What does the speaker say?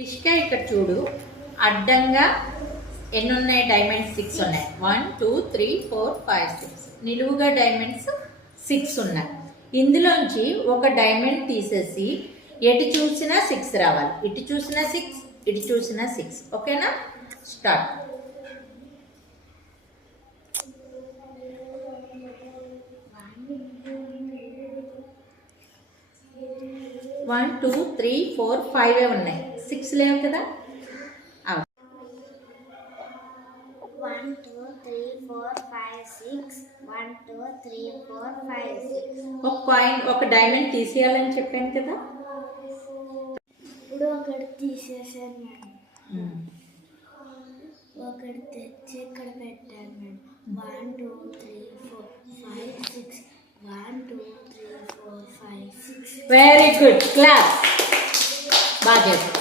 రిష్క ఇక్కడ చూడు, అడ్డంగా ఎన్ని ఉన్నాయి? డైమండ్స్ 6 ఉన్నాయి. 1 2 3 4 5 6. నిలువుగా డైమండ్స్ 6 ఉన్నాయి. ఇందులోంచి ఒక డైమండ్ తీసేసి ఎటు చూసినా 6 రావాలి. ఇటు చూసినా 6, ఇటు చూసినా 6. ఓకేనా? స్టార్ట్. 1 2 3 4 5 ఉన్నాయి. 6 లేవు కదా? 1 2 3 4 5 6. 1 2 3 4 5 6. ఒక కాయిన్, ఒక డైమండ్ తీసేయాలని చెప్పాను కదా? ఇప్పుడు ఒకటి తీసేసాను మేడం. ఒకటి తెచ్చి ఇక్కడ పెట్టాను మేడం. 1 2 3 4 5 6. 1 2 3 4 5 6. Very good. క్లాస్. బాగా చేశారు.